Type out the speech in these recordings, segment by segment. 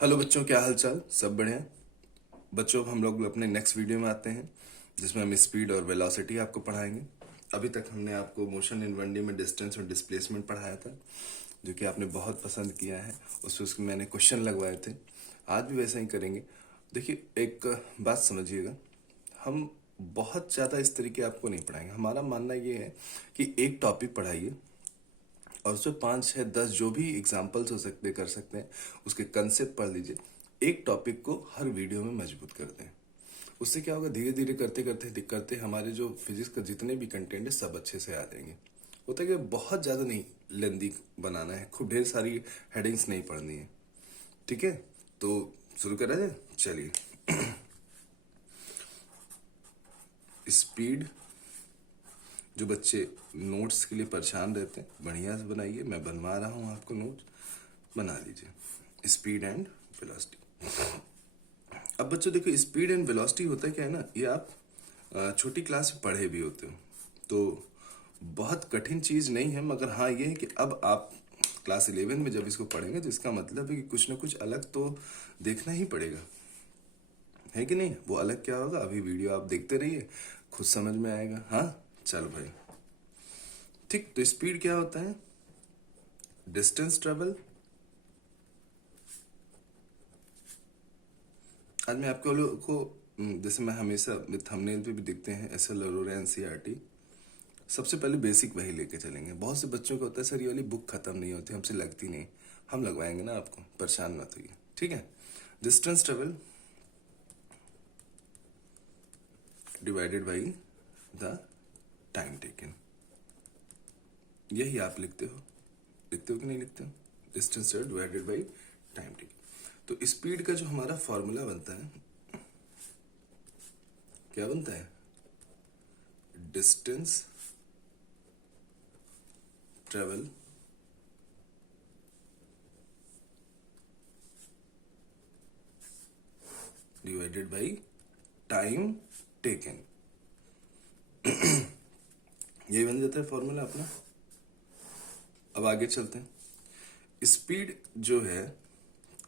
Hello बच्चों, क्या हाल चाल? सब बढ़िया बच्चों। हम लोग अपने नेक्स्ट वीडियो में आते हैं जिसमें हम स्पीड और वेलोसिटी आपको पढ़ाएंगे। अभी तक हमने आपको मोशन इन 1D में डिस्टेंस और डिस्प्लेसमेंट पढ़ाया था, जो कि आपने बहुत पसंद किया है। उसमें मैंने क्वेश्चन लगवाए थे। आज भी वैसा ही करेंगे। देखिए, एक बात समझिएगा, हम बहुत ज़्यादा इस तरीके आपको नहीं पढ़ाएंगे। हमारा मानना ये है कि एक टॉपिक पढ़ाइए और उसमें 5 6 10 जो भी एग्जाम्पल्स हो सकते कर सकते हैं, उसके कंसेप्ट पढ़ लीजिए। एक टॉपिक को हर वीडियो में मजबूत कर दें। उससे क्या होगा, धीरे धीरे करते करते करते हमारे जो फिजिक्स का जितने भी कंटेंट है सब अच्छे से आ जाएंगे। होता है कि बहुत ज़्यादा नहीं लेंदी बनाना है, खूब ढेर सारी हेडिंग्स नहीं पढ़नी है। ठीक है, तो शुरू करा जाए। चलिए, स्पीड। जो बच्चे नोट्स के लिए परेशान रहते हैं, बढ़िया से बनाइए। मैं बनवा रहा हूँ आपको नोट्स, बना लीजिए। Speed and velocity. अब बच्चों देखो, स्पीड एंड वेलोसिटी होता है क्या है ना, ये आप छोटी क्लास में पढ़े भी होते हो, तो बहुत कठिन चीज़ नहीं है। मगर हाँ, ये है कि अब आप क्लास 11 में जब इसको पढ़ेंगे तो इसका मतलब है कि कुछ ना कुछ अलग तो देखना ही पड़ेगा, है कि नहीं? वो अलग क्या होगा, अभी वीडियो आप देखते रहिए, खुद समझ में आएगा। हाँ, चलो भाई। ठीक, तो स्पीड क्या होता है? Distance travel. आज मैं आपको लोगों को जैसे मैं हमेशा थंबनेल पे भी दिखते हैं एसएल अरोरा एनसीईआरटी, सबसे पहले बेसिक वही लेके चलेंगे। बहुत से बच्चों को होता है सर ये वाली बुक खत्म नहीं होती, हमसे लगती नहीं। हम लगवाएंगे ना आपको, परेशान मत होइए। ठीक है, distance travel divided by the time taken. यही आप लिखते हो कि नहीं लिखते हो? Distance travel divided by time taken. तो स्पीड का जो हमारा फॉर्मूला बनता है, क्या बनता है? Distance travel divided by time taken. यही बन जाता है फॉर्मूला अपना। अब आगे चलते हैं। स्पीड जो है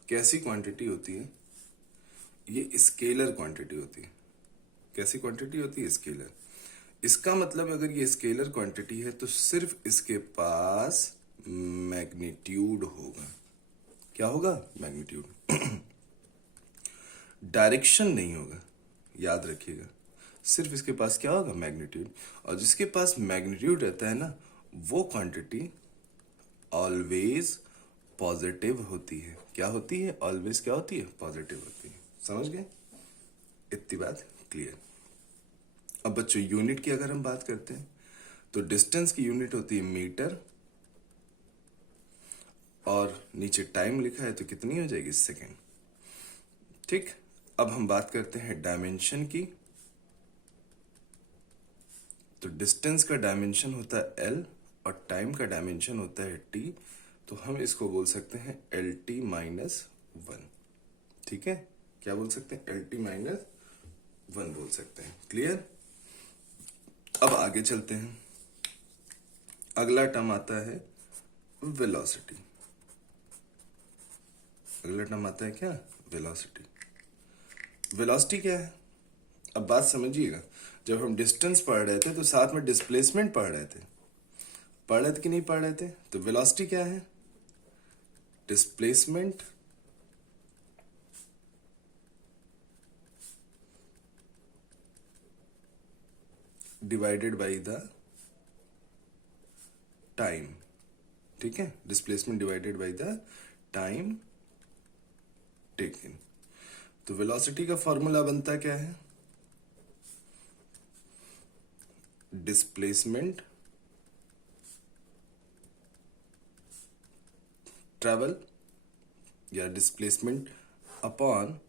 कैसी क्वांटिटी होती है? ये स्केलर क्वांटिटी होती है। कैसी क्वांटिटी होती है? स्केलर। इसका मतलब अगर ये स्केलर क्वांटिटी है तो सिर्फ इसके पास मैग्नीट्यूड होगा। क्या होगा? मैग्नीट्यूड। डायरेक्शन नहीं होगा, याद रखिएगा। सिर्फ इसके पास क्या होगा? मैग्नीट्यूड। और जिसके पास मैग्नीट्यूड रहता है ना, वो क्वांटिटी ऑलवेज पॉजिटिव होती है। क्या होती है? ऑलवेज क्या होती है? पॉजिटिव होती है। समझ गए? इतनी बात क्लियर। अब बच्चों, यूनिट की अगर हम बात करते हैं तो डिस्टेंस की यूनिट होती है मीटर, और नीचे टाइम लिखा है तो कितनी हो जाएगी? सेकेंड। ठीक, अब हम बात करते हैं डायमेंशन की। तो डिस्टेंस का डायमेंशन होता है एल और टाइम का डायमेंशन होता है टी। तो हम इसको बोल सकते हैं एल टी माइनस वन। ठीक है, क्या बोल सकते हैं? एल टी माइनस वन बोल सकते हैं। क्लियर? अब आगे चलते हैं। अगला टर्म आता है वेलोसिटी। अगला टर्म आता है क्या? वेलोसिटी। वेलोसिटी क्या है? अब बात समझिएगा। जब हम डिस्टेंस पढ़ रहे थे तो साथ में डिस्प्लेसमेंट पढ़ रहे थे कि नहीं पढ़ रहे थे? तो वेलोसिटी क्या है? Displacement divided by the time. ठीक है, displacement divided by the time taken. तो वेलोसिटी का फॉर्मूला बनता क्या है? डिस्प्लेसमेंट ट्रेवल या डिस्प्लेसमेंट अपॉन,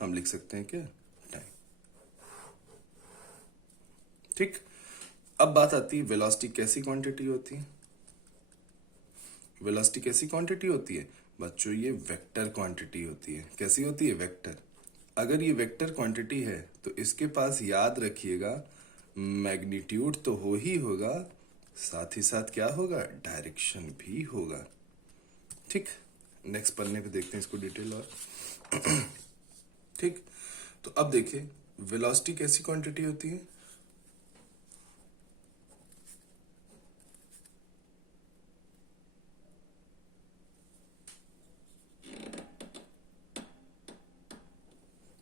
हम लिख सकते हैं क्या? टाइम। ठीक, अब बात आती है वेलोसिटी कैसी क्वांटिटी होती है? वेलोसिटी कैसी क्वांटिटी होती है बच्चों? ये वेक्टर क्वांटिटी होती है। कैसी होती है? वेक्टर। अगर ये वेक्टर क्वांटिटी है तो इसके पास, याद रखिएगा, मैग्नीट्यूड तो हो ही होगा, साथ ही साथ क्या होगा? डायरेक्शन भी होगा। ठीक, नेक्स्ट पन्ने पे देखते हैं इसको डिटेल और ठीक। तो अब देखिए वेलोसिटी कैसी क्वांटिटी होती है।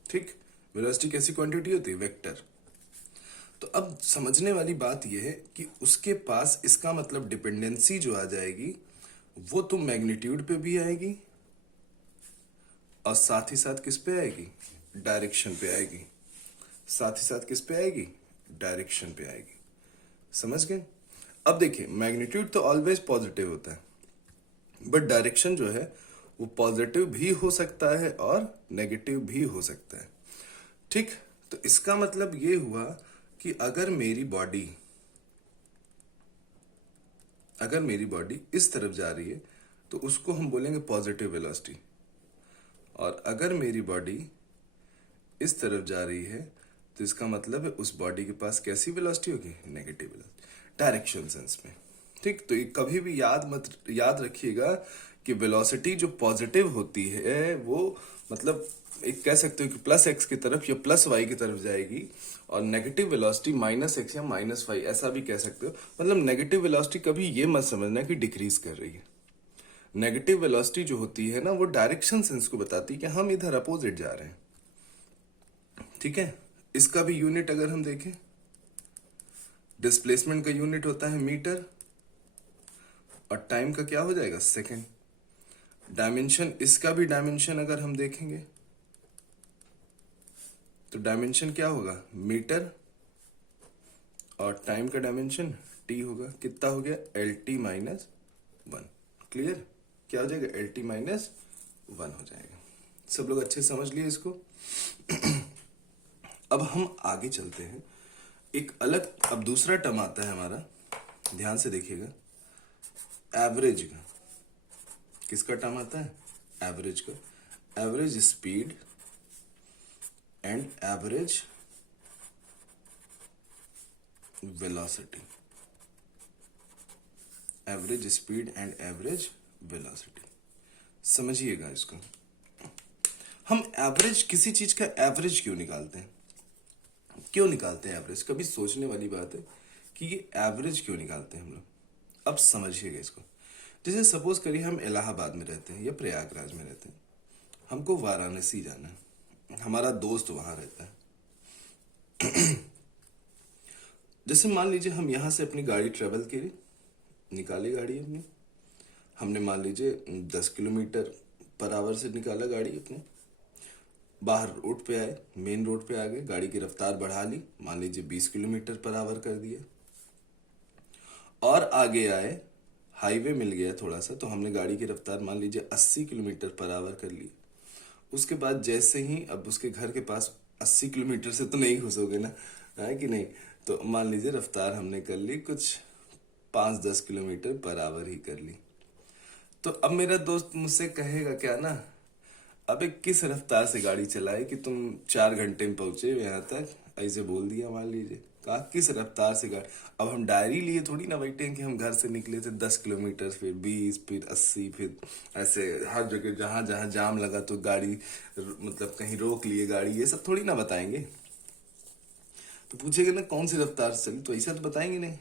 ठीक, वेलोसिटी कैसी क्वांटिटी होती है, वेक्टर। तो अब समझने वाली बात यह है कि उसके पास इसका मतलब डिपेंडेंसी जो आ जाएगी वो तो मैग्नीट्यूड पे भी आएगी और साथ ही साथ किस पे आएगी, डायरेक्शन पे आएगी। साथ ही साथ किस पे आएगी, डायरेक्शन पे आएगी। समझ गए। अब देखिए मैग्नीट्यूड तो ऑलवेज पॉजिटिव होता है बट डायरेक्शन जो है वो पॉजिटिव भी हो सकता है और नेगेटिव भी हो सकता है। ठीक, तो इसका मतलब ये हुआ कि अगर मेरी बॉडी इस तरफ जा रही है तो उसको हम बोलेंगे पॉजिटिव वेलोसिटी, और अगर मेरी बॉडी इस तरफ जा रही है तो इसका मतलब है उस बॉडी के पास कैसी वेलोसिटी होगी, नेगेटिव वेलोसिटी, डायरेक्शन सेंस में। ठीक, तो ये कभी भी याद रखिएगा कि वेलोसिटी जो पॉजिटिव होती है वो मतलब एक कह सकते हो कि प्लस एक्स की तरफ या प्लस वाई की तरफ जाएगी, और नेगेटिव वेलोसिटी माइनस एक्स या माइनस वाई ऐसा भी कह सकते हो। मतलब नेगेटिव वेलोसिटी कभी ये मत समझना कि डिक्रीज कर रही है। नेगेटिव वेलोसिटी जो होती है ना वो डायरेक्शन सेंस को बताती है कि हम इधर अपोजिट जा रहे हैं। ठीक है, इसका भी यूनिट अगर हम देखें, डिस्प्लेसमेंट का यूनिट होता है मीटर और टाइम का क्या हो जाएगा, सेकंड। डायमेंशन, इसका भी डायमेंशन अगर हम देखेंगे तो डायमेंशन क्या होगा, मीटर, और टाइम का डायमेंशन टी होगा। कितना हो गया, L T minus one. Clear, क्या हो जाएगा, एल टी माइनस वन हो जाएगा। सब लोग अच्छे समझ लिए इसको। अब हम आगे चलते हैं। एक अलग अब दूसरा टर्म आता है हमारा, ध्यान से देखिएगा, एवरेज का। किसका टर्म आता है, एवरेज का। Average speed and average velocity. Average speed and average velocity, समझिएगा इसको। हम एवरेज, किसी चीज का एवरेज क्यों निकालते हैं, क्यों निकालते हैं एवरेज, कभी सोचने वाली बात है कि ये एवरेज क्यों निकालते हैं हम लोग। अब समझिएगा इसको। जैसे सपोज करिए हम इलाहाबाद में रहते हैं या प्रयागराज में रहते हैं, हमको वाराणसी जाना है, हमारा दोस्त वहां रहता है। जैसे मान लीजिए हम यहां से अपनी गाड़ी ट्रेवल करी, निकाली गाड़ी अपनी, हमने मान लीजिए 10 किलोमीटर पर आवर से निकाला गाड़ी अपने, बाहर रोड पे आए, मेन रोड पे आ गए, गाड़ी की रफ्तार बढ़ा ली, मान लीजिए 20 किलोमीटर पर आवर कर दिया, और आगे आए, हाईवे मिल गया थोड़ा सा तो हमने गाड़ी की रफ्तार मान लीजिए 80 किलोमीटर पर आवर कर ली। उसके बाद जैसे ही अब उसके घर के पास 80 किलोमीटर से तो नहीं घुसोगे ना, है कि नहीं, तो मान लीजिए रफ्तार हमने कर ली कुछ 5-10 किलोमीटर पर आवर ही कर ली। तो अब मेरा दोस्त मुझसे कहेगा क्या ना, अबे किस रफ्तार से गाड़ी चलाई कि तुम 4 घंटे में पहुंचे यहाँ तक, ऐसे बोल दिया मान लीजिए। कहा किस रफ्तार से गाड़ी, अब हम डायरी लिए थोड़ी ना बैठे हैं कि हम घर से निकले थे 10 किलोमीटर, फिर 20, फिर 80, फिर ऐसे हर जगह जहां जहां जाम लगा तो गाड़ी मतलब कहीं रोक लिए गाड़ी, ये सब थोड़ी ना बताएंगे। तो पूछेगा ना कौन सी रफ्तार से चली, तो ऐसा तो बताएंगे नहीं।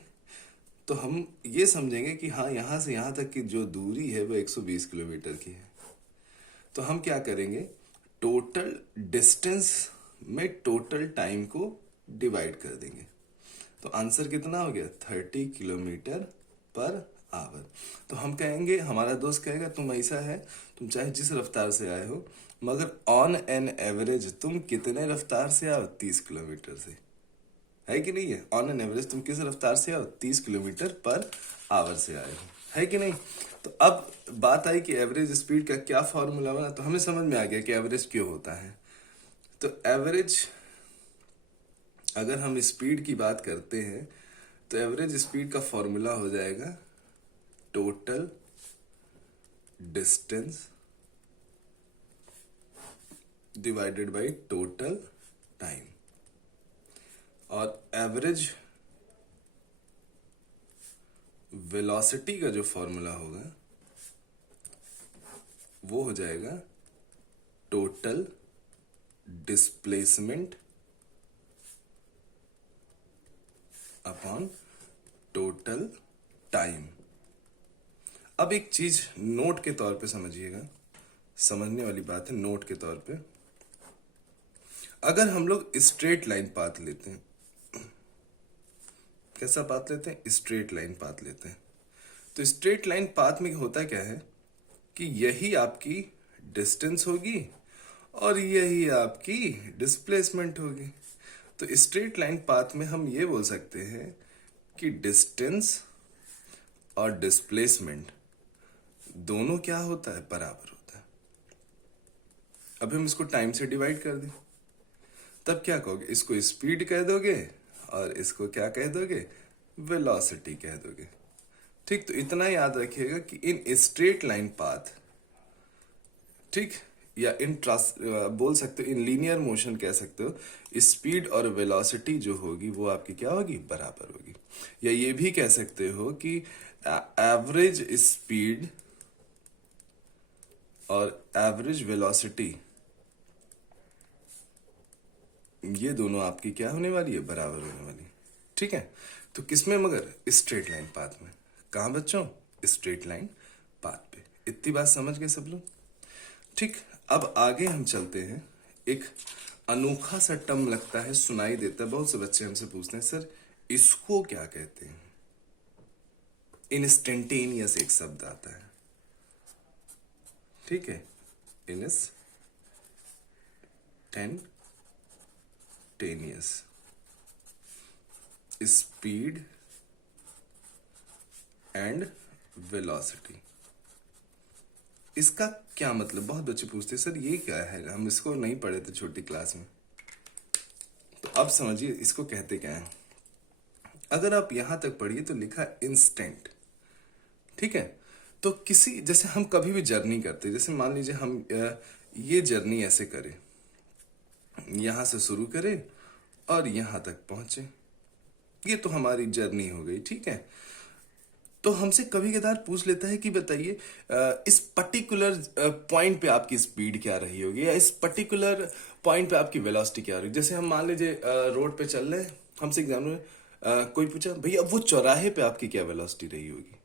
तो हम ये समझेंगे कि हाँ यहां से यहां तक की जो दूरी है वो 120 किलोमीटर की है। तो हम क्या करेंगे, टोटल डिस्टेंस में टोटल टाइम को डिवाइड कर देंगे। तो आंसर कितना हो गया, 30 किलोमीटर पर आवर। तो हम कहेंगे, हमारा दोस्त कहेगा तुम ऐसा है, तुम चाहे जिस रफ्तार से आए हो मगर ऑन एन एवरेज तुम कितने रफ्तार से आओ, 30 किलोमीटर से, है कि नहीं है। ऑन एन एवरेज तुम किस रफ्तार से आओ, 30 किलोमीटर पर आवर से आए हो, है कि नहीं। तो अब बात आई कि एवरेज स्पीड का क्या फॉर्मूला बना, तो हमें समझ में आ गया कि एवरेज क्यों होता है। तो एवरेज, अगर हम स्पीड की बात करते हैं तो एवरेज स्पीड का फॉर्मूला हो जाएगा total distance divided by total time, और एवरेज वेलोसिटी का जो फॉर्मूला होगा वो हो जाएगा total displacement upon total time. अब एक चीज नोट के तौर पे समझिएगा, समझने वाली बात है नोट के तौर पे। अगर हम लोग स्ट्रेट लाइन पाथ लेते हैं, कैसा पाथ लेते हैं? स्ट्रेट लाइन पाथ लेते हैं। तो स्ट्रेट लाइन पाथ में होता क्या है कि यही आपकी डिस्टेंस होगी और यही आपकी डिस्प्लेसमेंट होगी। तो स्ट्रेट लाइन पाथ में हम ये बोल सकते हैं कि डिस्टेंस और डिस्प्लेसमेंट दोनों क्या होता है? बराबर होता है। अब हम इसको टाइम से डिवाइड कर दें, तब क्या कहोगे? इसको स्पीड कह दोगे और इसको क्या कह दोगे? वेलोसिटी कह दोगे। ठीक, तो इतना याद रखिएगा कि इन स्ट्रेट लाइन पाथ, ठीक, या इन बोल सकते हो इन लीनियर मोशन कह सकते हो, स्पीड और वेलोसिटी जो होगी वो आपकी क्या होगी? बराबर होगी। या ये भी कह सकते हो कि एवरेज स्पीड और एवरेज वेलोसिटी ये दोनों आपकी क्या होने वाली है? बराबर होने वाली। ठीक है, तो किसमें? मगर स्ट्रेट लाइन पाथ में। कहां बच्चों? स्ट्रेट लाइन पाथ पे। इतनी बात समझ गए सब लोग? ठीक, अब आगे हम चलते हैं। एक अनोखा सा टर्म लगता है, सुनाई देता है, बहुत से बच्चे हमसे पूछते हैं सर इसको क्या कहते हैं? इंस्टेंटेनियस एक शब्द आता है, ठीक है, इंस्टेंटेनियस स्पीड एंड वेलोसिटी। इसका क्या मतलब? बहुत बच्चे पूछते हैं सर ये क्या है, हम इसको नहीं पढ़े थे छोटी क्लास में। तो अब समझिए इसको कहते क्या है। अगर आप यहां तक पढ़िए तो लिखा इंस्टेंट, ठीक है। तो किसी, जैसे हम कभी भी जर्नी करते, जैसे मान लीजिए हम ये जर्नी ऐसे करें, यहां से शुरू करें और यहां तक पहुंचे, ये तो हमारी जर्नी हो गई, ठीक है। तो हमसे कभी कदार पूछ लेता है कि बताइए इस पर्टिकुलर पॉइंट पे आपकी स्पीड क्या रही होगी, या इस पर्टिकुलर पॉइंट पे आपकी वेलोसिटी क्या रही। जैसे हम मान लीजिए रोड पे चल रहे हैं, हमसे एग्जाम में कोई पूछा भैया वो चौराहे पे आपकी क्या वेलोसिटी रही होगी।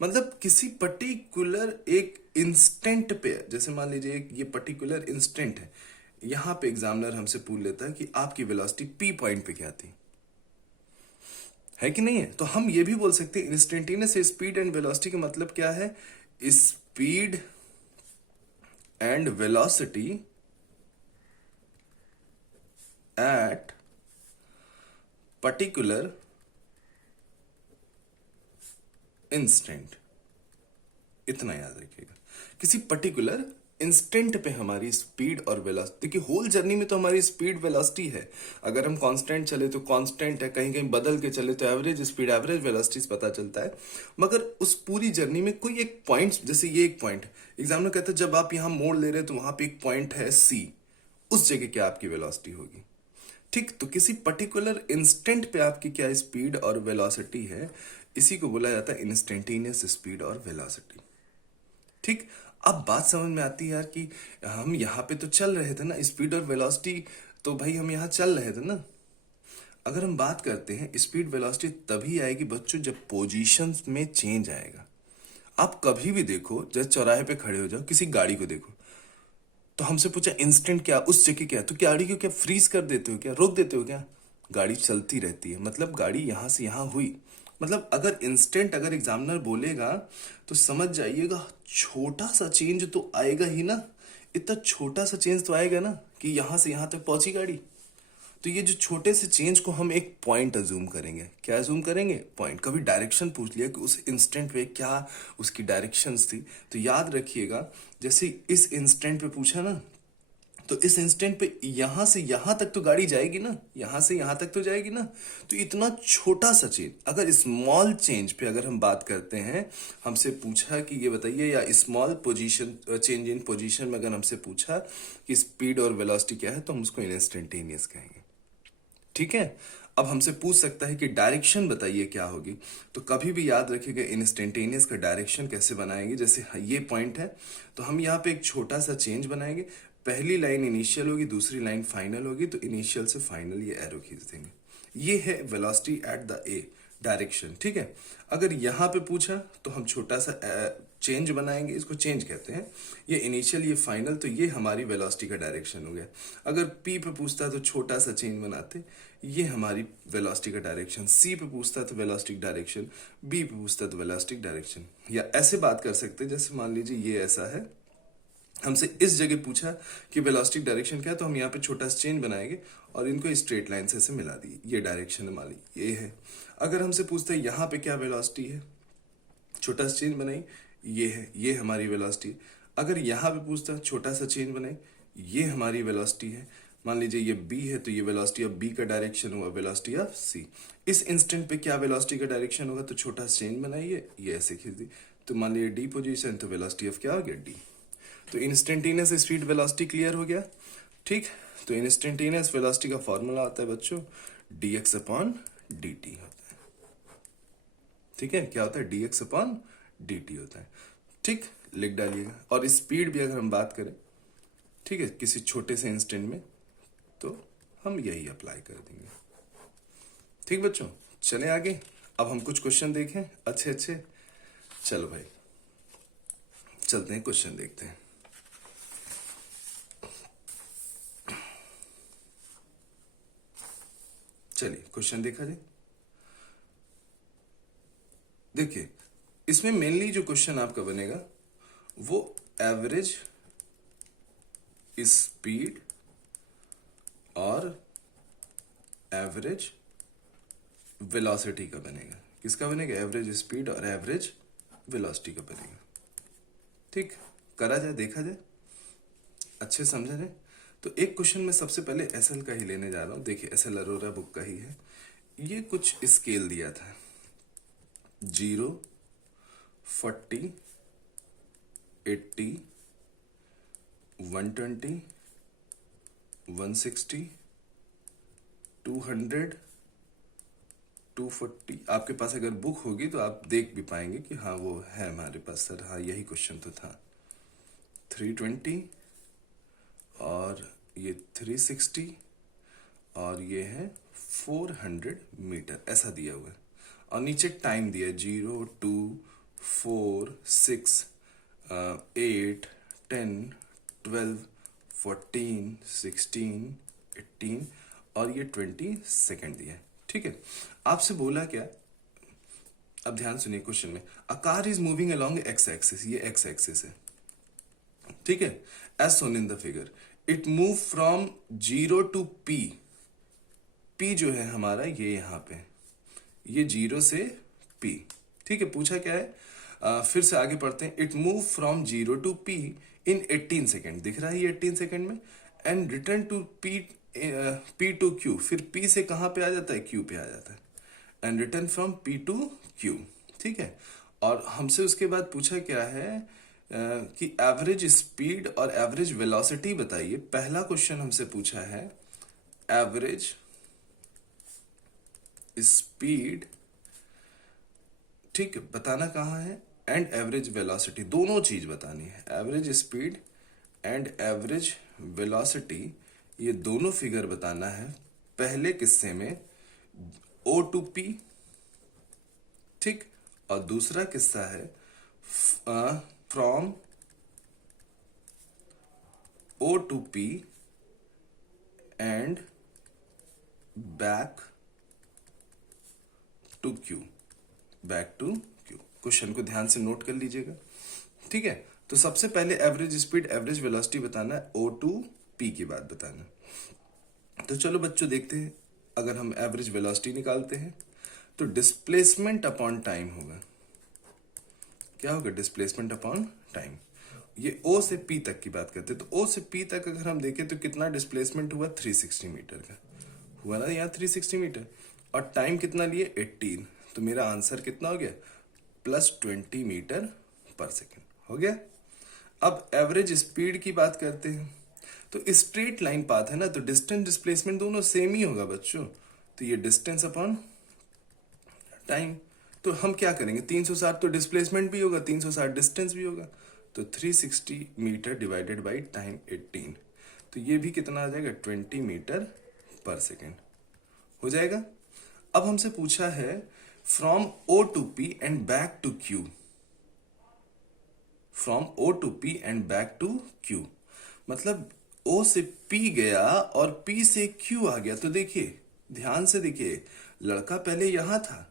मतलब किसी पर्टिकुलर एक इंस्टेंट पे, जैसे मान लीजिए ये पर्टिकुलर इंस्टेंट है, यहां पे एग्जामिनर हमसे पूछ लेता है कि आपकी वेलोसिटी पी पॉइंट पे क्या थी, है कि नहीं है। तो हम ये भी बोल सकते हैं इंस्टेंटेनियस स्पीड एंड वेलोसिटी का मतलब क्या है? Speed and velocity at particular instant. इतना याद रखिएगा, किसी पर्टिकुलर इंस्टेंट पे हमारी स्पीड और वेलोसिटी। देखिए होल जर्नी में तो हमारी स्पीड वेलोसिटी है, अगर हम कांस्टेंट चले तो कांस्टेंट है, कहीं कहीं बदल के चले तो एवरेज स्पीड एवरेज वेलोसिटी पता चलता है। मगर उस पूरी जर्नी में कोई एक पॉइंट, जैसे ये एक पॉइंट, एग्जामिनर कहता है जब आप यहां मोड़ ले रहे हैं तो वहां पे एक पॉइंट है सी, उस जगह क्या आपकी वेलोसिटी होगी। ठीक, तो किसी पर्टिकुलर इंस्टेंट पे आपकी क्या स्पीड और वेलोसिटी है, इसी को बोला जाता है इंस्टेंटेनियस स्पीड और वेलोसिटी। ठीक, अब बात समझ में आती है यार कि हम यहाँ पे तो चल रहे थे ना, स्पीड और वेलोसिटी, तो भाई हम यहाँ चल रहे थे ना। अगर हम बात करते हैं स्पीड वेलोसिटी तभी आएगी बच्चों जब पोजीशंस में चेंज आएगा। आप कभी भी देखो, जब चौराहे पे खड़े हो जाओ, किसी गाड़ी को देखो, तो हमसे पूछा इंस्टेंट क्या, उस जगह क्या, तो गाड़ी को क्या फ्रीज कर देते हो क्या, रोक देते हो क्या? गाड़ी चलती रहती है, मतलब गाड़ी यहां से यहां हुई। मतलब अगर इंस्टेंट अगर एग्जामिनर बोलेगा तो समझ जाइएगा छोटा सा चेंज तो आएगा ही ना, इतना छोटा सा चेंज तो आएगा ना कि यहां से यहां तक पहुंची गाड़ी। तो ये जो छोटे से चेंज को हम एक पॉइंट अज्यूम करेंगे। क्या अज्यूम करेंगे? पॉइंट। कभी डायरेक्शन पूछ लिया कि उस इंस्टेंट पे क्या उसकी डायरेक्शंस थी, तो याद रखिएगा जैसे इस इंस्टेंट पे पूछा ना, तो इस इंस्टेंट पे यहां से यहां तक तो गाड़ी जाएगी ना, यहां से यहां तक तो जाएगी ना। तो इतना छोटा सा चेंज, अगर स्मॉल चेंज पे अगर हम बात करते हैं, हमसे पूछा कि ये बताइए, या small position change in position में अगर हमसे पूछा कि स्पीड और वेलोसिटी क्या है, तो हम उसको इंस्टेंटेनियस कहेंगे। ठीक है, अब हमसे पूछ सकता है कि डायरेक्शन बताइए क्या होगी। तो कभी भी याद रखिएगा इंस्टेंटेनियस का डायरेक्शन कैसे बनाएंगे। जैसे ये पॉइंट है तो हम यहाँ पे एक छोटा सा चेंज बनाएंगे। पहली लाइन इनिशियल होगी, दूसरी लाइन फाइनल होगी, तो इनिशियल से फाइनल ये एरो खींच देंगे। ये है velocity at the A direction, ठीक है। अगर यहाँ पे पूछा तो हम छोटा सा चेंज बनाएंगे, इसको चेंज कहते हैं। ये इनिशियल, ये फाइनल, तो ये हमारी वेलोसिटी का डायरेक्शन हो गया। अगर पी पे पूछता तो छोटा सा चेंज बनाते, ये हमारी वेलोसिटी का डायरेक्शन। सी पे पूछता तो वेलोसिटी डायरेक्शन, बी पे पूछता तो वेलोसिटी डायरेक्शन। या ऐसे बात कर सकते हैं, जैसे मान लीजिए ये ऐसा है, हमसे इस जगह पूछा कि वेलोसिटी डायरेक्शन क्या है, तो हम यहाँ पे छोटा सा चेंज बनाएंगे और इनको स्ट्रेट लाइन से ऐसे मिला दिए। ये डायरेक्शन हमारी ये है। अगर हमसे पूछते हैं यहाँ पे क्या वेलोसिटी है, छोटा सा चेंज बनाई, ये है, ये हमारी वेलोसिटी। अगर यहाँ पे पूछता छोटा सा चेंज बनाई, ये हमारी वेलोसिटी है। मान लीजिए ये b है तो ये वेलोसिटी ऑफ b का डायरेक्शन होगा वेलोसिटी ऑफ c। इस इंस्टेंट पे क्या वेलोसिटी का डायरेक्शन होगा, तो छोटा सा चेंज बनाइए, ये ऐसे खींच दी, तो मान लीजिए d पोजीशन, तो वेलोसिटी ऑफ क्या हो गया d। तो इंस्टेंटेनियस स्पीड वेलोसिटी क्लियर हो गया, ठीक। तो इंस्टेंटेनियस वेलोसिटी का फॉर्मूला आता है बच्चों dx अपॉन dt होता है, ठीक है। क्या होता है, dx अपॉन dt होता है, ठीक। लिख डालिएगा। और स्पीड भी अगर हम बात करें, ठीक है, किसी छोटे से इंस्टेंट में, तो हम यही अप्लाई कर देंगे, ठीक बच्चों। चले आगे, अब हम कुछ क्वेश्चन देखें अच्छे अच्छे। चलो भाई चलते हैं, क्वेश्चन देखते हैं। चलिए क्वेश्चन देखा जाए। देखिए इसमें मेनली जो क्वेश्चन आपका बनेगा वो एवरेज स्पीड और एवरेज वेलोसिटी का बनेगा। किसका बनेगा, एवरेज स्पीड और एवरेज वेलोसिटी का बनेगा, ठीक। करा जाए, देखा जाए, अच्छे समझा जाए। तो एक क्वेश्चन में सबसे पहले एसएल का ही लेने जा रहा हूं। देखिए एसएल अरोरा बुक का ही है। ये कुछ स्केल दिया था 0, 40, 80, 120, 160, 200, 240। आपके पास अगर बुक होगी तो आप देख भी पाएंगे कि हाँ वो है हमारे पास, सर हाँ यही क्वेश्चन तो था। 320 और ये 360 और ये है 400 मीटर, ऐसा दिया हुआ है। और नीचे टाइम दिया है 0, 2, 4, 6, 8, 10, 12, 14, 16, 18 और ये 20 सेकेंड दिया है, ठीक है। आपसे बोला क्या, अब ध्यान सुनिए क्वेश्चन में, a car is moving along X axis, ये एक्स एक्सिस है, ठीक है, as shown in the figure. It move from 0 to P. P जो है हमारा ये यहाँ पे, ये 0 से पी, ठीक है। पूछा क्या है, फिर से आगे पढ़ते हैं। It move from 0 to P in 18 second, दिख रहा है ये 18 सेकेंड में। And return to P to Q, फिर पी से कहां पे आ जाता है, क्यू पे आ जाता है। And return from P to Q, ठीक है। और हमसे उसके बाद पूछा क्या है कि एवरेज स्पीड और एवरेज वेलोसिटी बताइए। पहला क्वेश्चन हमसे पूछा है एवरेज स्पीड, ठीक है, बताना कहाँ है, एंड एवरेज वेलोसिटी, दोनों चीज बतानी है। Average speed and average velocity, ये दोनों फिगर बताना है। पहले किस्से में ओ टू पी, ठीक, और दूसरा किस्सा है from O to P and back to Q, back to Q. Question को ध्यान से नोट कर लीजिएगा, ठीक है। तो सबसे पहले एवरेज स्पीड एवरेज वेलोसिटी बताना है, ओ टू पी की बात बताना है। तो चलो बच्चों देखते हैं, अगर हम एवरेज वेलोसिटी निकालते हैं तो डिस्प्लेसमेंट अपॉन टाइम होगा। क्या होगा, डिस्प्लेसमेंट अपॉन टाइम। ये ओ से पी तक की बात करते हैं, तो ओ से पी तक अगर हम देखें तो कितना डिस्प्लेसमेंट हुआ, 360 मीटर का हुआ ना यहाँ, 360 मीटर। और टाइम कितना लिए, 18। तो मेरा आंसर कितना हो गया, +20 मीटर पर सेकेंड हो गया। अब एवरेज स्पीड की बात करते हैं, तो स्ट्रेट लाइन पाथ है ना, तो डिस्टेंस डिस्प्लेसमेंट दोनों सेम ही होगा बच्चों। तो ये डिस्टेंस अपॉन टाइम। तो हम क्या करेंगे, 360 तो डिस्प्लेसमेंट भी होगा, 360 डिस्टेंस भी होगा, तो 360 मीटर डिवाइडेड बाई टाइम 18, तो ये भी कितना आ जाएगा 20 मीटर पर सेकेंड हो जाएगा। अब हमसे पूछा है from O to P and back to Q, from O to P and back to Q, मतलब ओ से पी गया और पी से क्यू आ गया। तो देखिए ध्यान से देखिए, लड़का पहले यहां था,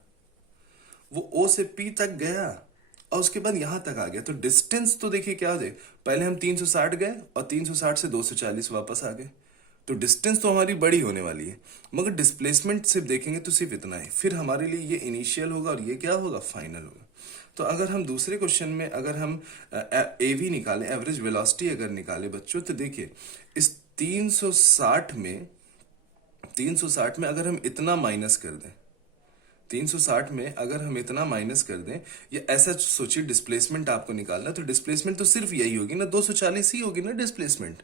वो ओ से पी तक गया और उसके बाद यहां तक आ गया, तो डिस्टेंस तो देखिए क्या हो जाए, पहले हम 360 गए और 360 से 240 वापस आ गए, तो डिस्टेंस तो हमारी बड़ी होने वाली है, मगर डिस्प्लेसमेंट सिर्फ देखेंगे तो सिर्फ इतना है, फिर हमारे लिए ये इनिशियल होगा और ये क्या होगा, फाइनल होगा। तो अगर हम दूसरे क्वेश्चन में अगर हम एवी निकालें, एवरेज वेलोसिटी अगर निकाले बच्चों, तो देखिए इस 360 में अगर हम इतना माइनस कर दें, 360 में अगर हम इतना माइनस कर दें, या ऐसा सोचिए डिस्प्लेसमेंट आपको निकालना, तो डिस्प्लेसमेंट तो सिर्फ यही होगी ना, 240 ही होगी ना डिस्प्लेसमेंट।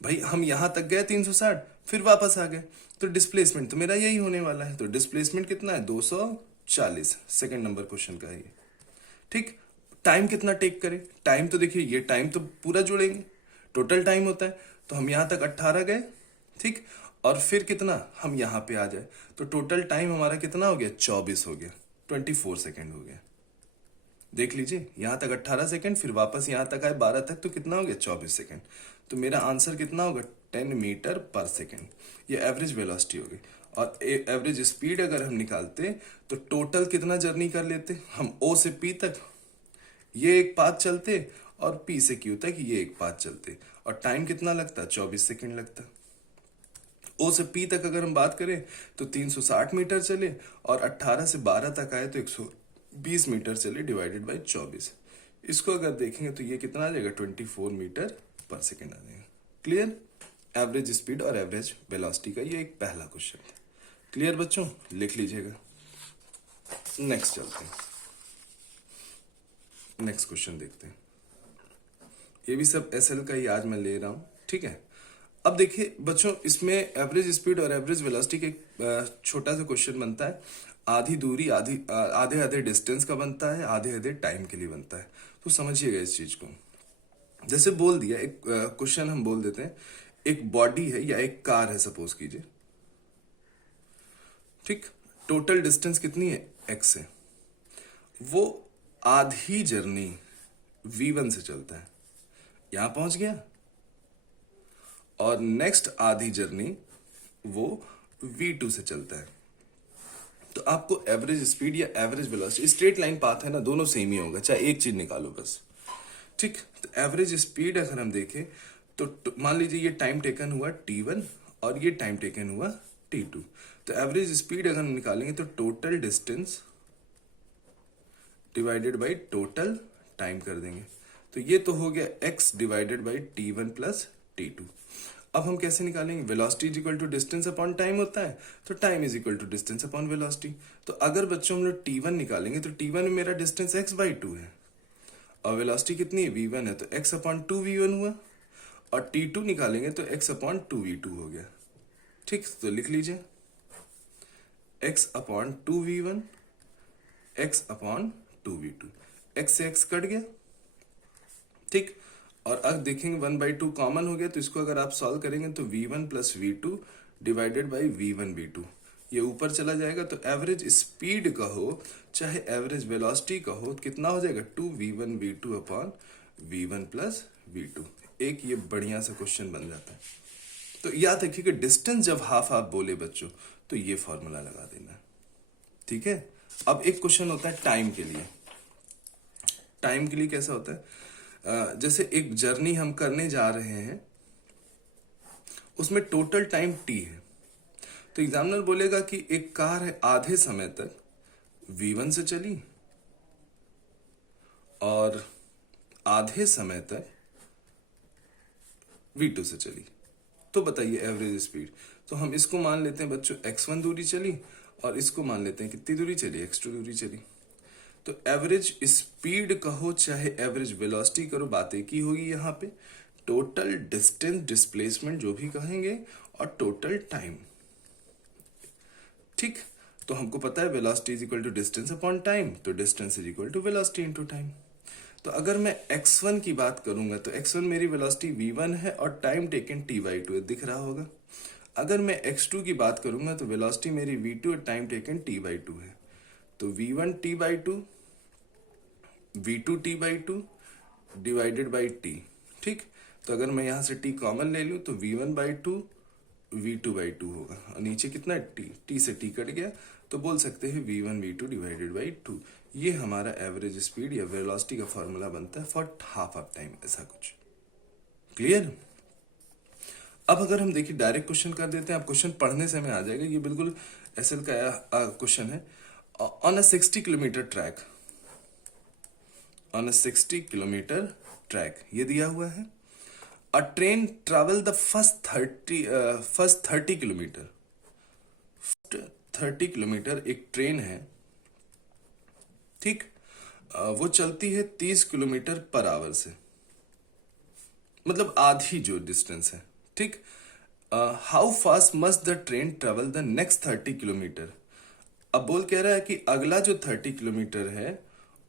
भाई हम यहां तक गए 360, फिर वापस आ गए, तो डिस्प्लेसमेंट तो मेरा यही होने वाला है, तो डिस्प्लेसमेंट कितना है 240, सेकंड नंबर क्वेश्चन का है ये। ठीक, टाइम कितना टेक करें, टाइम तो देखिए ये टाइम तो पूरा जुड़ेंगे, टोटल टाइम होता है, तो हम यहां तक 18 गए, ठीक, और फिर कितना हम यहां पे आ जाए, तो टोटल टाइम हमारा कितना हो गया 24 हो गया, 24 सेकेंड हो गया। देख लीजिए यहां तक 18 सेकेंड, फिर वापस यहां तक आए 12 तक, तो कितना हो गया 24 सेकेंड। तो मेरा आंसर कितना होगा 10 मीटर पर सेकेंड, ये एवरेज वेलोसिटी होगी। और एवरेज स्पीड अगर हम निकालते तो टोटल कितना जर्नी कर लेते, हम ओ से पी तक ये एक पाथ चलते और पी से क्यू तक ये एक पाथ चलते, और टाइम कितना लगता 24 सेकेंड लगता। ओ से पी तक अगर हम बात करें तो 360 मीटर चले, और 18 से 12 तक आए तो 120 मीटर चले डिवाइडेड बाई 24। इसको अगर देखेंगे तो ये कितना आ जाएगा 24 मीटर पर सेकेंड आ जाएगा। क्लियर, एवरेज स्पीड और एवरेज वेलोसिटी का ये एक पहला क्वेश्चन था। क्लियर बच्चों, लिख लीजिएगा। नेक्स्ट चलते हैं, नेक्स्ट क्वेश्चन देखते हैं। ये भी सब एसएल का ही आज मैं ले रहा हूं, ठीक है। अब देखिए बच्चों, इसमें एवरेज स्पीड और एवरेज वेलोसिटी के छोटा सा क्वेश्चन बनता है, आधी दूरी आधे आधे डिस्टेंस का बनता है, आधे आधे टाइम के लिए बनता है। तो समझिएगा इस चीज को, जैसे बोल दिया एक क्वेश्चन हम बोल देते हैं, एक बॉडी है या एक कार है सपोज कीजिए, ठीक, टोटल डिस्टेंस कितनी है x है, वो आधी जर्नी v1 से चलता है, यहां पहुंच गया, और नेक्स्ट आधी जर्नी वो v2 से चलता है। तो आपको एवरेज स्पीड या average velocity, straight line path है ना, दोनों सेम ही होगा, चाहे एक चीज निकालो बस, ठीक। तो एवरेज स्पीड अगर हम देखें तो मान लीजिए ये टाइम टेकन हुआ t1 और ये टाइम टेकन हुआ t2, तो एवरेज स्पीड अगर हम निकालेंगे तो total distance divided by total time कर देंगे, तो ये तो हो गया x divided by t1 plus t2। अब हम कैसे निकालेंगे, velocity is equal to distance upon time होता है, तो time is equal to distance upon velocity. तो अगर बच्चों हम लोग t1 निकालेंगे तो t1 में मेरा डिस्टेंस x बाई 2 है, और वेलोसिटी कितनी है v1 है, तो x अपॉन 2v1 हुआ, और t2 निकालेंगे तो x अपॉन 2v2 हो गया, ठीक। तो लिख लीजिए x upon 2v1, x upon 2v2, x से x कट गया, ठीक। और अब देखेंगे 1/2 कॉमन हो गया, तो इसको अगर आप सॉल्व करेंगे तो v1 plus v2 divided by v1 v2, ये ऊपर चला जाएगा, तो एवरेज स्पीड का हो चाहे एवरेज वेलोसिटी का हो, कितना हो जाएगा 2v1 v2 upon v1 plus v2। एक ये बढ़िया सा क्वेश्चन बन जाता है। तो याद रखिए कि डिस्टेंस जब हाफ हाफ बोले बच्चों तो ये फॉर्मूला लगा देना, ठीक है। अब एक क्वेश्चन होता है टाइम के लिए, टाइम के लिए कैसा होता है, जैसे एक जर्नी हम करने जा रहे हैं, उसमें टोटल टाइम t है, तो एग्जामिनर बोलेगा कि एक कार है आधे समय तक v1 से चली और आधे समय तक v2 से चली, तो बताइए एवरेज स्पीड। तो हम इसको मान लेते हैं बच्चों x1 दूरी चली, और इसको मान लेते हैं कितनी दूरी चली, x2 दूरी चली। तो एवरेज स्पीड कहो चाहे एवरेज वेलोसिटी करो, बात एक ही होगी यहाँ पे, टोटल डिस्टेंस डिस्प्लेसमेंट जो भी कहेंगे, और टोटल टाइम, ठीक, तो हमको पता है velocity is equal to distance upon time, तो distance is equal to velocity into time. तो अगर मैं x1 की बात करूंगा तो x1 मेरी वेलोसिटी v1 है और टाइम टेकन t/2 है, दिख रहा होगा। अगर मैं x2 की बात करूंगा तो वेलोसिटी मेरी v2 और टाइम टेकन t/2 है, तो v1 t/2 v2 t/2 divided by t। ठीक, तो अगर मैं यहां से t कॉमन ले लूं तो v1/2 v2/2 होगा, और नीचे कितना t से t कट गया, तो बोल सकते हैं v1 v2 डिवाइडेड बाई 2। ये हमारा एवरेज स्पीड या वेलोसिटी का फॉर्मूला बनता है फॉर हाफ ऑफ टाइम, ऐसा कुछ। क्लियर? अब अगर हम देखिए डायरेक्ट क्वेश्चन कर देते हैं, आप क्वेश्चन पढ़ने से हमें आ जाएगा, ये बिल्कुल एसएल का क्वेश्चन है। On a 60 kilometre track, on a 60 kilometre track ये दिया हुआ है। अ train travel the first 30 kilometre, 30 kilometre एक ट्रेन है, ठीक, वो चलती है 30 किलोमीटर पर आवर से, मतलब आधी जो डिस्टेंस है। ठीक, how fast must the train travel the next 30 kilometre. अब बोल कह रहा है कि अगला जो 30 किलोमीटर है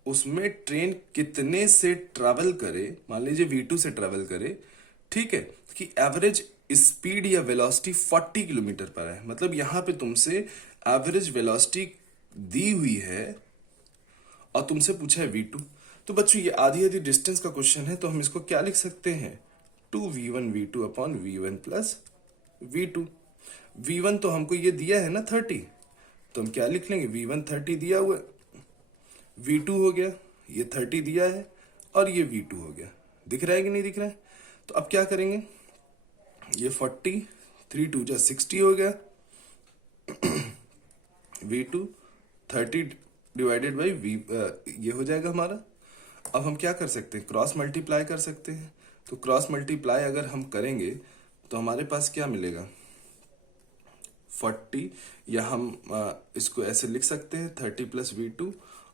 उसमें ट्रेन कितने से ट्रेवल करे, मान लीजिए v2 से ट्रेवल करे, ठीक है, कि एवरेज स्पीड या वेलोसिटी 40 किलोमीटर पर है। मतलब यहां पे तुमसे एवरेज वेलोसिटी दी हुई है और तुमसे पूछा है v2। तो बच्चों ये आधी आधी डिस्टेंस का क्वेश्चन है, तो हम इसको क्या लिख सकते हैं, 2v1 v2 upon v1 plus v2। v1 तो हमको ये दिया है ना 30, तो हम क्या लिख लेंगे, v1 30 दिया हुआ, v2 हो गया, ये 30 दिया है और ये v2 हो गया। दिख रहा है कि नहीं दिख रहा है? तो अब क्या करेंगे, ये 40 3 2 जा 60 हो गया, v2 30 डिवाइडेड बाई v, ये हो जाएगा हमारा। अब हम क्या कर सकते हैं, क्रॉस मल्टीप्लाई कर सकते हैं। तो क्रॉस मल्टीप्लाई अगर हम करेंगे तो हमारे पास क्या मिलेगा, 40, या हम इसको ऐसे लिख सकते हैं 30 प्लस v2,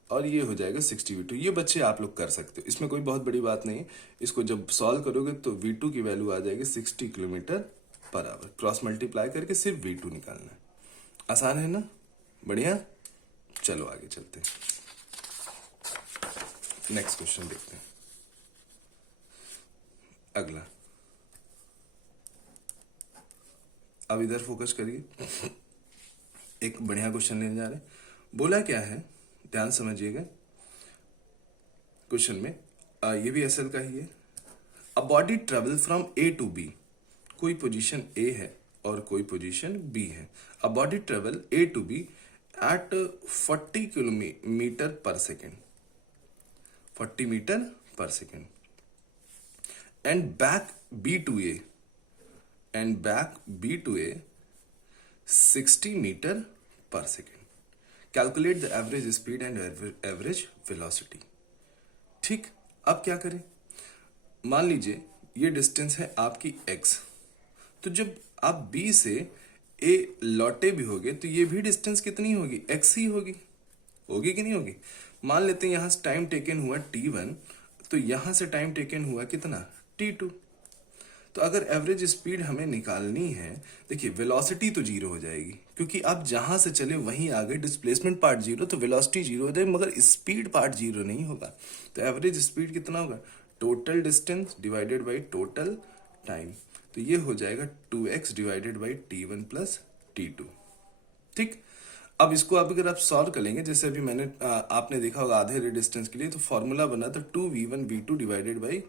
और ये हो जाएगा 60 v2। ये बच्चे आप लोग कर सकते हो, इसमें कोई बहुत बड़ी बात नहीं है। इसको जब सॉल्व करोगे तो v2 की वैल्यू आ जाएगी 60 kilometre per hour. Cross multiply करके सिर्फ v2 निकालना है, आसान है ना, बढ़िया। चलो आगे चलते हैं, नेक्स्ट क्वेश्चन देखते हैं। अगला, अब इधर फोकस करिए, एक बढ़िया क्वेश्चन लेने जा रहे हैं। बोला क्या है, ध्यान समझिएगा क्वेश्चन में, ये भी एसएल का ही है। A body travel from A to B, कोई पोजीशन ए है और कोई पोजीशन बी है। A body travel A to B at 40 kilometre per second, 40 metre per second, and back B to A, and back B to A 60 metre per second. Calculate the average speed and average velocity. ठीक, अब क्या करें, मान लीजिए ये distance है आपकी x, तो जब आप b से a लौटे भी होगे तो ये भी डिस्टेंस कितनी होगी, x ही होगी, होगी कि नहीं होगी। मान लेते हैं यहां से टाइम टेकन हुआ t1, तो यहां से टाइम टेकन हुआ कितना, t2। तो अगर एवरेज स्पीड हमें निकालनी है, देखिए वेलोसिटी तो जीरो हो जाएगी क्योंकि आप जहां से चले वहीं आ गए, डिस्प्लेसमेंट पार्ट जीरो, तो वेलोसिटी जीरो हो जाएगी, मगर स्पीड पार्ट जीरो नहीं होगा। तो एवरेज स्पीड कितना होगा, total distance divided by total time, तो ये हो जाएगा 2x divided by t1 plus t2। ठीक, अब इसको अब अगर आप सॉल्व कर लेंगे, जैसे अभी मैंने आपने देखा होगा आधे डिस्टेंस के लिए, तो फॉर्मूला बना था 2v1 v2 divided by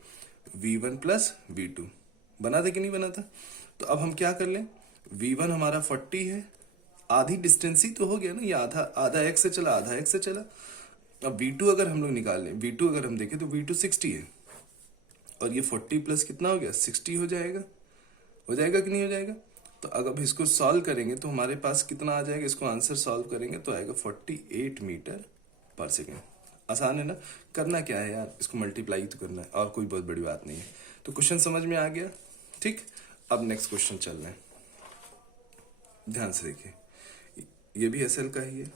v1 plus v2, बना था कि नहीं बना था। तो अब हम क्या कर लें, v1 हमारा 40 है, आधी डिस्टेंस ही तो हो गया ना, ये आधा आधा x से चला, आधा x से चला। अब v2 अगर हम लोग निकाल लें, v2 अगर हम देखें तो v2 60 है, और ये 40 प्लस कितना हो गया, 60 हो जाएगा, हो जाएगा कि नहीं हो जाएगा। तो अगर इसको सॉल्व करेंगे तो हमारे पास कितना आ जाएगा, इसको आंसर सॉल्व करेंगे तो आएगा 48 मीटर पर सेकेंड। आसान है ना, करना क्या है यार, इसको मल्टीप्लाई तो करना है, और कोई बहुत बड़ी बात नहीं है। तो क्वेश्चन समझ में आ गया। ठीक, अब नेक्स्ट क्वेश्चन चल रहे हैं, ध्यान से देखिए, ये भी एसएल का ही है।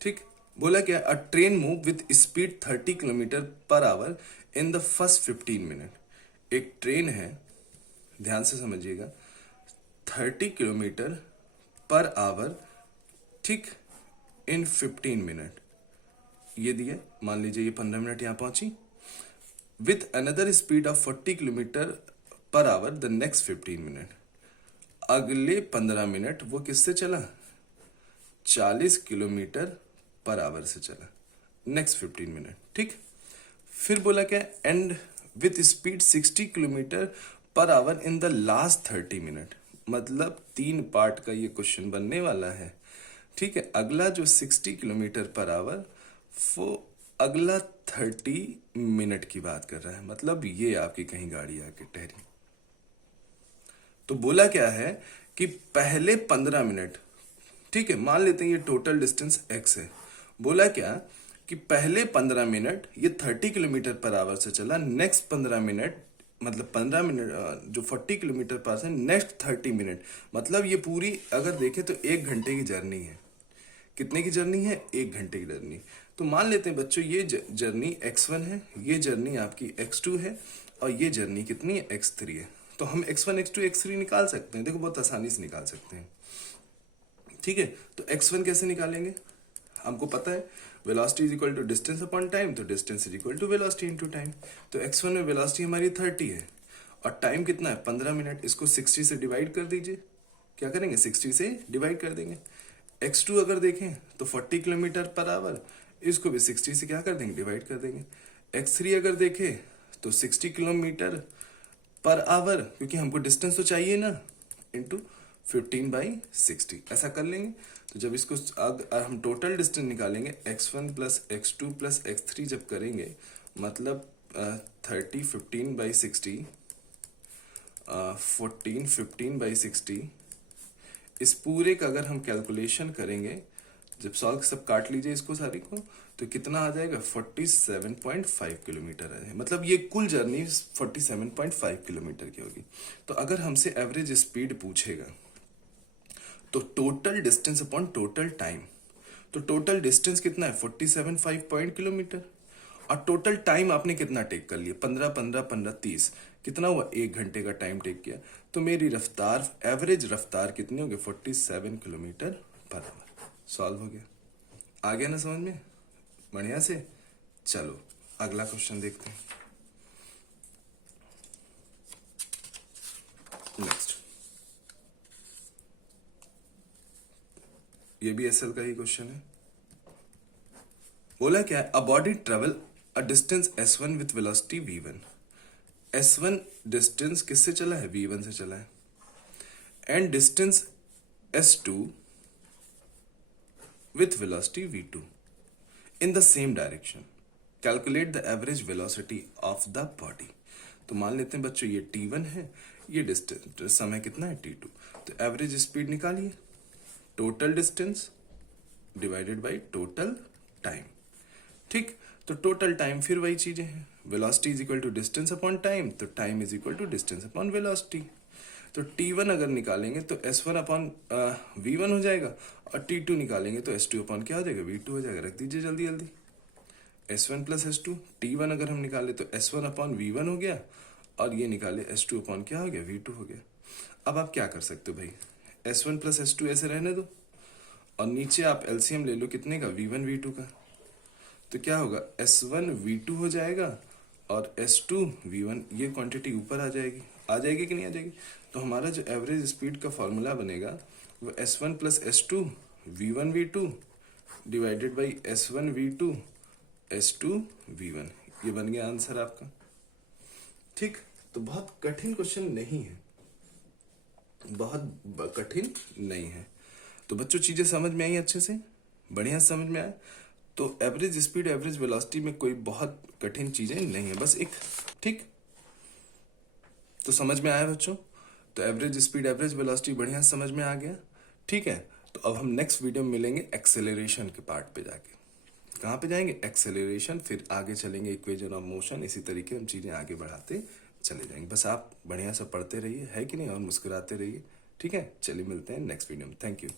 ठीक, बोला क्या, अ train move with speed 30 kilometre per hour in the first 15 minute. एक ट्रेन है, ध्यान से समझिएगा, 30 किलोमीटर पर आवर, ठीक, इन 15 मिनट। ये दिया, मान लीजिए ये 15 मिनट यहां पहुंची, with another speed of 40 kilometre per hour the next 15 minute. अगले 15 मिनट वो किससे चला? 40 किलोमीटर पर आवर से चला, नेक्स्ट 15 मिनट, ठीक। फिर बोला क्या? And with speed 60 kilometre per hour in the last 30 minute. मतलब 3 पार्ट का ये क्वेश्चन बनने वाला है, ठीक है। अगला जो 60 किलोमीटर पर आवर, वो अगला 30 मिनट की बात कर रहा है। मतलब ये आपकी कहीं गाड़ी आके ठहरी। तो बोला क्या है कि पहले 15 मिनट, ठीक है, मान लेते हैं ये टोटल डिस्टेंस x है। बोला क्या कि पहले 15 मिनट ये 30 किलोमीटर पर आवर से चला, नेक्स्ट 15 मिनट, मतलब 15 मिनट जो 40 किलोमीटर पर से, नेक्स्ट 30 मिनट, मतलब ये पूरी अगर देखें तो 1 घंटे की जर्नी है। कितने की जर्नी है? 1 घंटे की जर्नी। तो मान लेते हैं बच्चों ये जर्नी x1 है, ये जर्नी आपकी x2 है, और ये जर्नी कितनी है? x3 है। तो हम x1, x2, x3 निकाल सकते हैं। देखो बहुत आसानी से निकाल सकते हैं, ठीक है। तो x1 कैसे निकालेंगे? हमको पता है velocity is equal to distance upon time, तो distance is equal to velocity into time. तो x1 में वेलोसिटी हमारी 30 है और टाइम कितना है? 15 मिनट। इसको 60 से डिवाइड कर दीजिए। क्या करेंगे? 60 से डिवाइड कर देंगे। x2 अगर देखें तो 40 किलोमीटर पर आवर, इसको भी 60 से क्या कर देंगे? डिवाइड कर देंगे। x3 अगर देखें तो 60 किलोमीटर पर आवर, क्योंकि हमको डिस्टेंस तो चाहिए ना, इंटू 15/60 ऐसा कर लेंगे। तो जब इसको हम टोटल डिस्टेंस निकालेंगे, x1 plus x2 plus x3 जब करेंगे, मतलब 30 15/60, 14 15/60, इस पूरे का अगर हम कैलकुलेशन करेंगे, जब सॉल्व सब काट लीजिए इसको सारी को, तो कितना आ जाएगा? 47.5 किलोमीटर आ जाएगा। मतलब ये कुल जर्नी 47.5 किलोमीटर की होगी। तो अगर हमसे एवरेज स्पीड पूछेगा तो total distance upon total time, तो टोटल डिस्टेंस कितना है? 47.5 किलोमीटर, और टोटल टाइम आपने कितना टेक कर लिया? 15 15 15 30, कितना हुआ? 1 घंटे का टाइम टेक किया। तो मेरी रफ्तार, एवरेज रफ्तार कितनी होगी? 47 किलोमीटर पर आवर। सॉल्व हो गया। आ गया ना समझ में? बढ़िया से। चलो अगला क्वेश्चन देखते हैं। नेक्स्ट, ये भी एसएल का ही क्वेश्चन है। बोला क्या है? A body travel a distance s1 with velocity v1। s1 distance किससे चला है? v1 से चला है। And distance s2 with velocity v2 in the same direction. Calculate the average velocity of the body. तो मान लेते हैं बच्चों ये t1 है, ये डिस्टेंस समय कितना है? t2। तो एवरेज स्पीड निकालिए, total distance divided by total time, ठीक। तो टोटल टाइम फिर वही चीजें हैं, velocity is equal to distance upon time, तो time is equal to distance upon velocity. तो t1 अगर निकालेंगे तो s1 अपॉन v1 हो जाएगा, और t2 निकालेंगे तो s2 अपॉन क्या हो जाएगा? v2 हो जाएगा। रख दीजिए जल्दी जल्दी। s1 प्लस s2, t1 अगर हम निकाले तो s1 अपॉन v1 हो गया, और ये निकाले s2 अपॉन क्या हो गया? v2 हो गया। अब आप क्या कर सकते हो भाई? s1 प्लस s2 ऐसे रहने दो, और नीचे आप एलसीएम ले लो कितने का? v1 v2 का। तो क्या होगा? s1 v2 हो जाएगा, और s2 v1, ये क्वांटिटी ऊपर आ जाएगी। आ जाएगी कि नहीं आ जाएगी? तो हमारा जो एवरेज स्पीड का फॉर्मूला बनेगा वो s1 plus s2 v1 v2 divided by s1 v2 s2 v1। ये बन गया आंसर आपका, ठीक। तो बहुत कठिन क्वेश्चन नहीं है, बहुत कठिन नहीं है। तो बच्चों चीजें समझ में आई अच्छे से? बढ़िया समझ में आया? तो एवरेज स्पीड, एवरेज वेलोसिटी में कोई बहुत कठिन चीजें नहीं है, बस एक, ठीक। तो समझ में आया बच्चों? तो एवरेज स्पीड, एवरेज वेलोसिटी बढ़िया समझ में आ गया, ठीक है। तो अब हम नेक्स्ट वीडियो में मिलेंगे एक्सेलरेशन के पार्ट पे जाके। कहाँ पे जाएंगे? एक्सेलरेशन, फिर आगे चलेंगे इक्वेशन ऑफ मोशन। इसी तरीके हम चीजें आगे बढ़ाते चले जाएंगे। बस आप बढ़िया से पढ़ते रहिए, है कि नहीं, और मुस्कुराते रहिए, ठीक है। चलिए मिलते हैं नेक्स्ट वीडियो में। Thank you.